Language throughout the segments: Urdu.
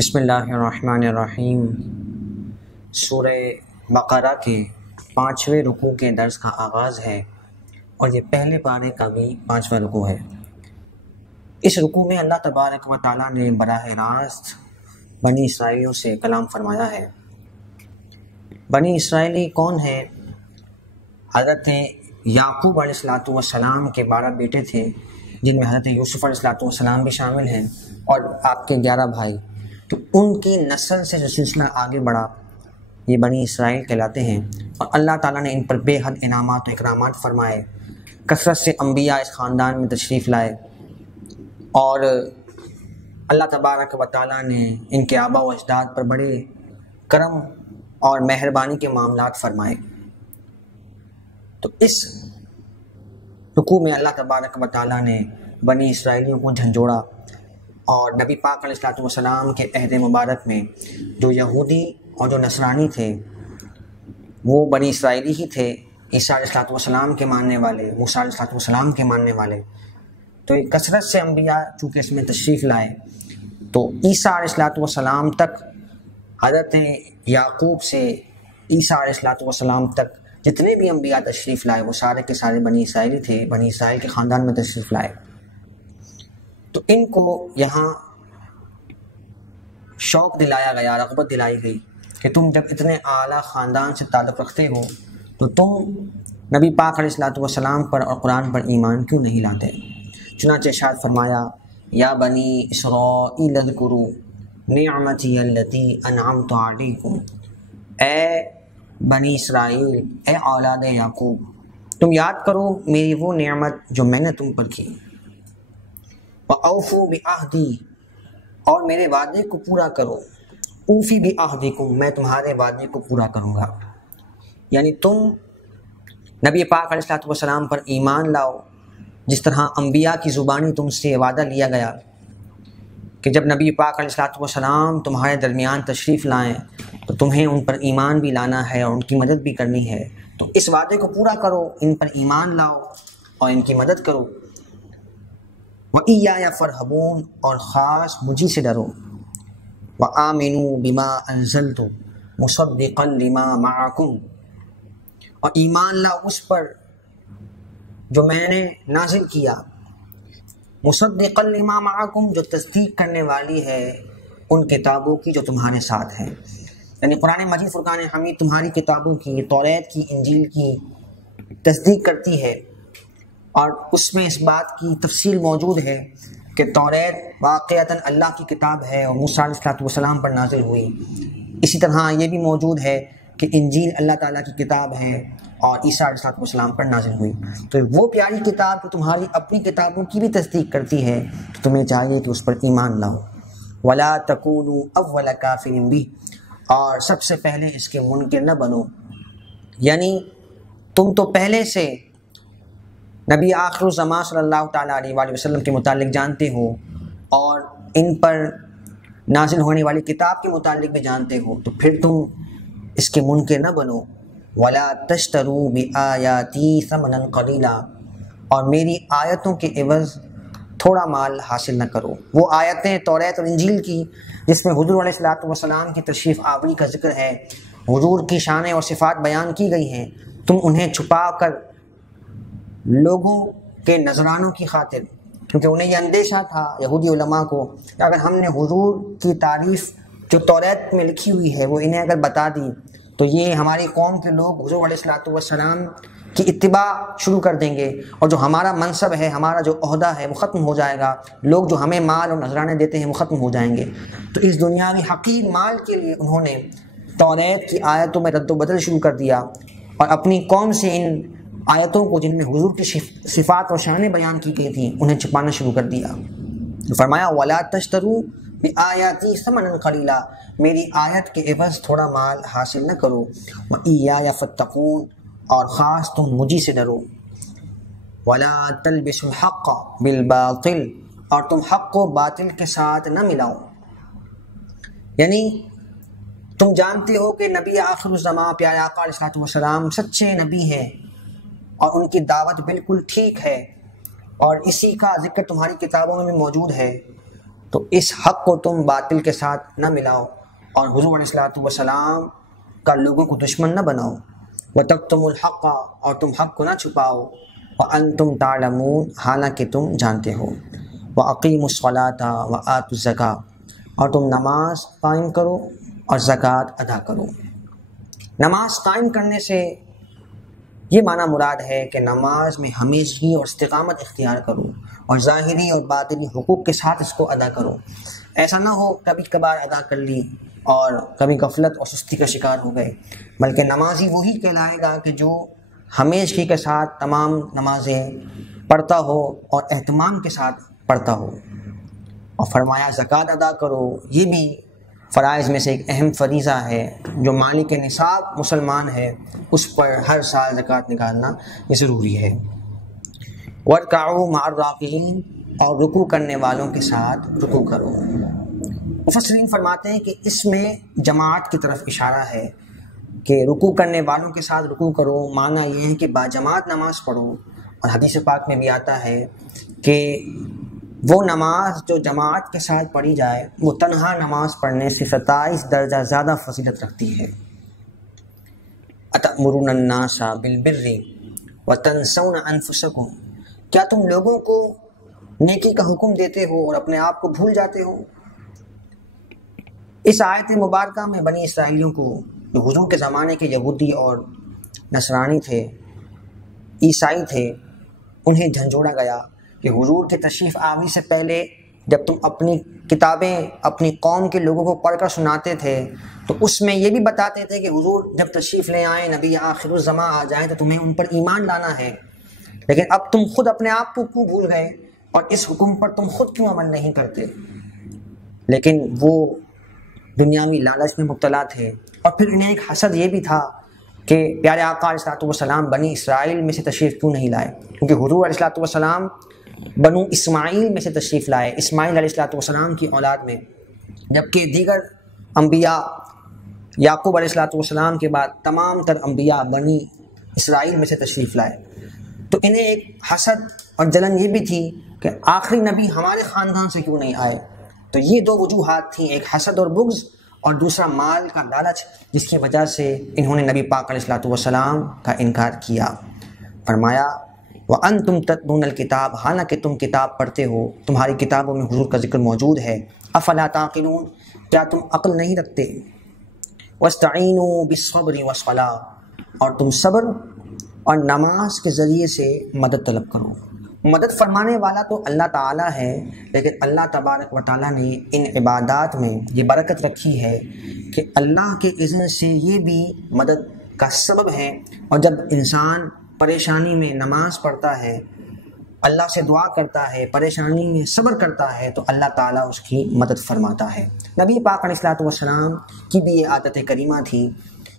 بسم اللہ الرحمن الرحیم۔ سورہ بقرہ کے 5ویں رکوع کے درس کا آغاز ہے اور یہ پہلے پارے کا بھی 5واں رکوع ہے۔ اس رکوع میں اللہ تبارک و تعالیٰ نے براہ راست بنی اسرائیلیوں سے کلام فرمایا ہے۔ بنی اسرائیلی کون ہیں؟ حضرت یعقوب علیہ السلام کے 12 بیٹے تھے، جن میں حضرت یوسف علیہ السلام بھی شامل ہیں اور آپ کے 11 بھائی۔ تو ان کی نسل سے جو سلسلہ آگے بڑھا یہ بنی اسرائیل کہلاتے ہیں، اور اللہ تعالیٰ نے ان پر بے حد انعامات و اکرامات فرمائے۔ کثرت سے انبیاء اس خاندان میں تشریف لائے اور اللہ تبارک و تعالیٰ نے ان کے آباء و اجداد پر بڑے کرم اور مہربانی کے معاملات فرمائے۔ تو اس رکوع میں اللہ تبارک و تعالیٰ نے بنی اسرائیلیوں کو جھنجھوڑا اور نبی پاک علیہ السلام کے عہد مبارک میں جو یہودی اور جو نصرانی تھے وہ بنی اسرائیلی ہی تھے، عیسیٰ علیہ السلام کے ماننے والے، موسیٰ علیہ السلام کے ماننے والے۔ تو ایک کثرت سے انبیاء چونکہ اس میں تشریف لائے تو عیسیٰ علیہ السلام تک، حضرت یعقوب سے عیسیٰ علیہ السلام تک جتنے بھی انبیاء تشریف لائے وہ سارے کے سارے بنی اسرائیلی تھے، بنی اسرائیل کے خاندان میں تشریف لائے۔ تو ان کو یہاں شوق دلایا گیا، رغبت دلائی گئی کہ تم جب اتنے اعلیٰ خاندان سے تعلق رکھتے ہو تو تم نبی پاک علیہ السلام پر اور قرآن پر ایمان کیوں نہیں لاتے؟ چنانچہ ارشاد فرمایا، یا بنی اسرائیل اذکروا نعمتی التی انعمت علیکم، اے بنی اسرائیل، اے اولاد یعقوب، تم یاد کرو میری وہ نعمت جو میں نے تم پر کی۔ وَأَوْفُوا بِعَهْدِي، اور میرے وعدے کو پورا کرو۔ اوفی بِعَهْدِكُمْ، میں تمہارے وعدے کو پورا کروں گا۔ یعنی تم نبی پاک علیہ السلام پر ایمان لاؤ، جس طرح انبیاء کی زبانی تم سے وعدہ لیا گیا کہ جب نبی پاک علیہ السلام تمہارے درمیان تشریف لائیں تو تمہیں ان پر ایمان بھی لانا ہے اور ان کی مدد بھی کرنی ہے، تو اس وعدے کو پورا کرو، ان پر ایمان لاؤ اور ان کی مدد کرو۔ وَإِيَّايَ فَارْهَبُونَ، اور خاص مجھے سے ڈرو۔ وَآمِنُوا بِمَا أَنزَلْتُ مُصَدِّقًا لِمَا مَعَكُمْ، اور ایمان لاؤ اس پر جو میں نے نازل کیا، مُصَدِّقًا لِمَا مَعَكُمْ، جو تصدیق کرنے والی ہے ان کتابوں کی جو تمہارے ساتھ ہیں۔ یعنی قرآن مجید فرقان حمید تمہاری کتابوں کی، توریت کی، انجیل کی تصدیق کرتی ہے، اور اس میں اس بات کی تفصیل موجود ہے کہ توریت واقعتاً اللہ کی کتاب ہے اور موسیٰ علیہ السلام پر نازل ہوئی۔ اسی طرح یہ بھی موجود ہے کہ انجیل اللہ تعالیٰ کی کتاب ہے اور عیسیٰ علیہ السلام پر نازل ہوئی۔ تو وہ پیاری کتاب جو تمہاری اپنی کتابوں کی بھی تصدیق کرتی ہے تو تمہیں چاہیے کہ اس پر ایمان لاؤ۔ وَلَا تَكُونُوا أَوَّلَ كَافِرٍ بِهِ، اور سب سے پہلے اس کے منکر نہ بنو، یعنی تم تو پہلے سے نبی آخر الزمان صلی اللہ تعالیٰ علیہ وآلہ وسلم کے متعلق جانتے ہو اور ان پر نازل ہونے والی کتاب کے متعلق بھی جانتے ہو، تو پھر تم اس کے منکر نہ بنو۔ وَلَا تَشْتَرُوا بِآيَاتِي ثَمَنًا قَلِيلًا، اور میری آیتوں کے عوض تھوڑا مال حاصل نہ کرو۔ وہ آیتیں توریت اور انجیل کی جس میں حضور علیہ السلام کی تشریف آوری کا ذکر ہے، حضور کی شان اور صفات بیان کی گئی ہیں، تم انہیں چھپا کر لوگوں کے نذرانوں کی خاطر، کیونکہ انہیں یہ اندیشہ تھا یہودی علماء کو کہ اگر ہم نے حضور کی تعریف جو توریت میں لکھی ہوئی ہے وہ انہیں اگر بتا دی تو یہ ہماری قوم کے لوگ حضور علیہ السلام کی اتباع شروع کر دیں گے، اور جو ہمارا منصب ہے، ہمارا جو عہدہ ہے وہ ختم ہو جائے گا، لوگ جو ہمیں مال اور نذرانے دیتے ہیں وہ ختم ہو جائیں گے۔ تو اس دنیاوی حقیر مال کے لیے انہوں نے توریت کی آیتوں میں رد و بدل شروع کر دیا اور اپنی قوم سے ان آیتوں کو جن میں حضور کی صفات اور شانیں بیان کی گئی تھیں انہیں چھپانا شروع کر دیا۔ فرمایا وَلَا تَشْتَرُوا بِآيَاتِي ثَمَنًا قَلِيلًا، میری آیت کے عوض تھوڑا مال حاصل نہ کرو۔ وَإِيَّايَ فَاتَّقُونِ، اور خاص تم مجھے سے ڈرو۔ وَلَا تَلْبِسُوا الْحَقَّ بِالْبَاطِلِ، اور تم حق کو باطل کے ساتھ نہ ملاؤ۔ یعنی تم جانتے ہو کہ نبی آخر الزمان پیارے آقا علیہ السلام سچے نبی ہیں اور ان کی دعوت بالکل ٹھیک ہے، اور اسی کا ذکر تمہاری کتابوں میں بھی موجود ہے، تو اس حق کو تم باطل کے ساتھ نہ ملاؤ اور حضور علیہ الصلوۃ والسلام کا لوگوں کو دشمن نہ بناؤ۔ وَتَكْتُمُوا الْحَقَّ اور تم حق کو نہ چھپاؤ، وَأَنْتُمْ تَعْلَمُونَ حالانکہ تم جانتے ہو۔ وَأَقِيمُوا الصَّلَاةَ وَآتُوا الزَّكَاةَ اور تم نماز قائم کرو اور زکوٰۃ ادا کرو۔ نماز قائم کرنے سے یہ معنی مراد ہے کہ نماز میں ہمیشگی اور استقامت اختیار کرو اور ظاہری اور باطنی حقوق کے ساتھ اس کو ادا کرو۔ ایسا نہ ہو کبھی کبھار ادا کر لی اور کبھی غفلت اور سستی کا شکار ہو گئے، بلکہ نمازی وہی کہلائے گا کہ جو ہمیشگی کے ساتھ تمام نمازیں پڑھتا ہو اور اہتمام کے ساتھ پڑھتا ہو۔ اور فرمایا زکوٰۃ ادا کرو، یہ بھی فرائض میں سے ایک اہم فریضہ ہے جو مالک نصاب مسلمان ہے اس پر ہر سال زکوٰۃ نکالنا یہ ضروری ہے۔ وَارْكَعُوا مَعَ الرَّاكِعِينَ اور رکوع کرنے والوں کے ساتھ رکوع کرو۔ مفسرین فرماتے ہیں کہ اس میں جماعت کی طرف اشارہ ہے کہ رکوع کرنے والوں کے ساتھ رکوع کرو، معنی یہ ہے کہ باجماعت نماز پڑھو۔ اور حدیث پاک میں بھی آتا ہے کہ وہ نماز جو جماعت کے ساتھ پڑھی جائے وہ تنہا نماز پڑھنے سے 27 درجہ زیادہ فضیلت رکھتی ہے۔ أَتَأْمُرُونَ النَّاسَ بِالْبِرِّ وَتَنْسَوْنَ أَنفُسَكُمْ کیا تم لوگوں کو نیکی کا حکم دیتے ہو اور اپنے آپ کو بھول جاتے ہو؟ اس آیت مبارکہ میں بنی اسرائیلیوں کو جو حضور کے زمانے کے یہودی اور نصرانی تھے، عیسائی تھے، انہیں جھنجھوڑا گیا کہ حضور کے تشریف آوری سے پہلے جب تم اپنی کتابیں اپنی قوم کے لوگوں کو پڑھ کر سناتے تھے تو اس میں یہ بھی بتاتے تھے کہ حضور جب تشریف لے آئیں، نبی آخر الزماں آ جائیں تو تمہیں ان پر ایمان لانا ہے، لیکن اب تم خود اپنے آپ کو کیوں بھول گئے اور اس حکم پر تم خود کیوں عمل نہیں کرتے؟ لیکن وہ دنیاوی لالچ میں مبتلا تھے، اور پھر انہیں ایک حسد یہ بھی تھا کہ پیارے آقا علیہ الصلوۃ والسلام بنی اسرائیل میں سے تشریف کیوں نہیں لائے، کیونکہ حضور علیہ الصلوۃ والسلام بنو اسماعیل میں سے تشریف لائے، اسماعیل علیہ الصلوۃ والسلام کی اولاد میں، جبکہ دیگر انبیاء یعقوب علیہ الصلوۃ والسلام کے بعد تمام تر انبیاء بنی اسرائیل میں سے تشریف لائے۔ تو انہیں ایک حسد اور جلن یہ بھی تھی کہ آخری نبی ہمارے خاندان سے کیوں نہیں آئے۔ تو یہ دو وجوہات تھیں، ایک حسد اور بغض، اور دوسرا مال کا لالچ، جس کی وجہ سے انہوں نے نبی پاک علیہ الصلوۃ والسلام کا انکار کیا۔ فرمایا وَأَنْتُمْ تَتْلُونَ الْكِتَابَ حالانکہ تم کتاب پڑھتے ہو، تمہاری کتابوں میں حضور کا ذکر موجود ہے۔ أَفَلَا تَعْقِلُونَ کیا تم عقل نہیں رکھتے؟ وَاسْتَعِينُوا بِالصَّبْرِ وَالصَّلَاةِ اور تم صبر اور نماز کے ذریعے سے مدد طلب کرو۔ مدد فرمانے والا تو اللہ تعالیٰ ہے، لیکن اللہ تبارک و تعالیٰ نے ان عبادات میں یہ برکت رکھی ہے کہ اللہ کے اذن سے یہ بھی مدد کا سبب ہے، اور جب انسان پریشانی میں نماز پڑھتا ہے، اللہ سے دعا کرتا ہے، پریشانی میں صبر کرتا ہے، تو اللہ تعالیٰ اس کی مدد فرماتا ہے۔ نبی پاک علیہ الصلوۃ والسلام کی بھی یہ عادت کریمہ تھی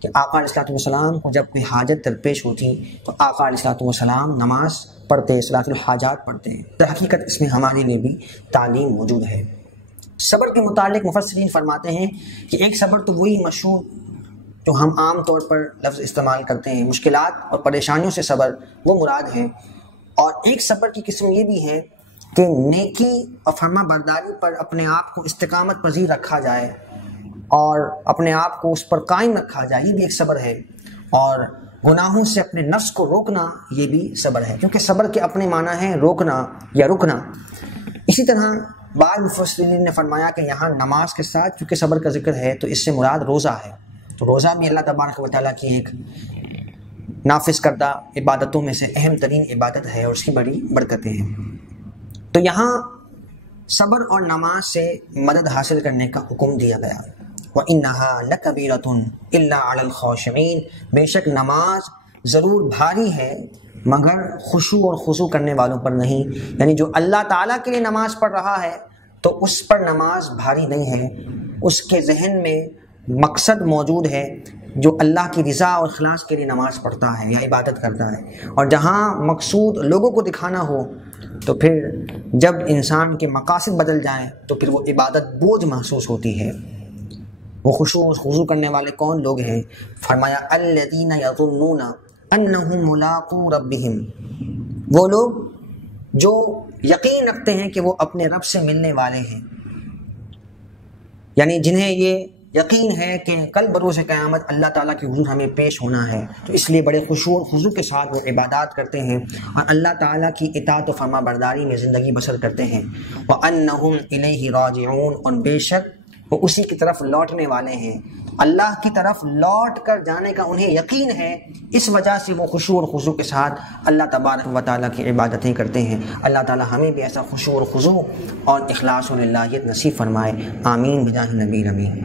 کہ آقا علیہ الصلوۃ والسلام کو جب کوئی حاجت درپیش ہوتی تو آقا علیہ الصلوۃ والسلام نماز پڑھتے، صلاۃ الحاجات پڑھتے ہیں۔ در حقیقت اس میں ہمارے لیے بھی تعلیم موجود ہے۔ صبر کے متعلق مفسرین فرماتے ہیں کہ ایک صبر تو وہی مشہور جو ہم عام طور پر لفظ استعمال کرتے ہیں، مشکلات اور پریشانیوں سے صبر، وہ مراد ہے، اور ایک صبر کی قسم یہ بھی ہے کہ نیکی اور فرما برداری پر اپنے آپ کو استقامت پذیر رکھا جائے اور اپنے آپ کو اس پر قائم رکھا جائے، یہ بھی ایک صبر ہے، اور گناہوں سے اپنے نفس کو روکنا یہ بھی صبر ہے، کیونکہ صبر کے اپنے معنی ہیں روکنا یا رکنا۔ اسی طرح بعض مفسرین نے فرمایا کہ یہاں نماز کے ساتھ چونکہ صبر کا ذکر ہے تو اس سے مراد روزہ ہے، تو روزہ بھی اللہ تبارک و تعالیٰ کی ایک نافذ کردہ عبادتوں میں سے اہم ترین عبادت ہے اور اس کی بڑی برکتیں ہیں۔ تو یہاں صبر اور نماز سے مدد حاصل کرنے کا حکم دیا گیا۔ وَإِنَّهَا لَكَبِيرَةٌ إِلَّا عَلَى الْخَاشِعِينَ بے شک نماز ضرور بھاری ہے مگر خشوع اور خضوع کرنے والوں پر نہیں، یعنی جو اللہ تعالیٰ کے لیے نماز پڑھ رہا ہے تو اس پر نماز بھاری نہیں ہے، اس کے ذہن میں مقصد موجود ہے، جو اللہ کی رضا اور اخلاص کے لیے نماز پڑھتا ہے یا عبادت کرتا ہے۔ اور جہاں مقصود لوگوں کو دکھانا ہو تو پھر جب انسان کے مقاصد بدل جائیں تو پھر وہ عبادت بوجھ محسوس ہوتی ہے۔ وہ خشوع و خضوع کرنے والے کون لوگ ہیں؟ فرمایا الذین یظنون انہم ملاقو ربہم، وہ لوگ جو یقین رکھتے ہیں کہ وہ اپنے رب سے ملنے والے ہیں۔ یعنی جنہیں یہ یقین ہے کہ کل بروز قیامت اللہ تعالیٰ کے حضور ہمیں پیش ہونا ہے، تو اس لیے بڑے خشوع اور خضوع کے ساتھ وہ عبادات کرتے ہیں اور اللہ تعالیٰ کی اطاعت و فرما برداری میں زندگی بسر کرتے ہیں۔ وَأَنَّهُمْ إِلَيْهِ رَاجِعُونَ، اور بے شک وہ اسی کی طرف لوٹنے والے ہیں، اللہ کی طرف لوٹ کر جانے کا انہیں یقین ہے، اس وجہ سے وہ خشوع اور خضوع کے ساتھ اللہ تبارک و تعالیٰ کی عبادتیں کرتے ہیں۔ اللہ تعالیٰ ہمیں بھی ایسا خشوع اور خضوع اور اخلاص و للہیت نصیب فرمائے، آمین بجاہ نبی امین۔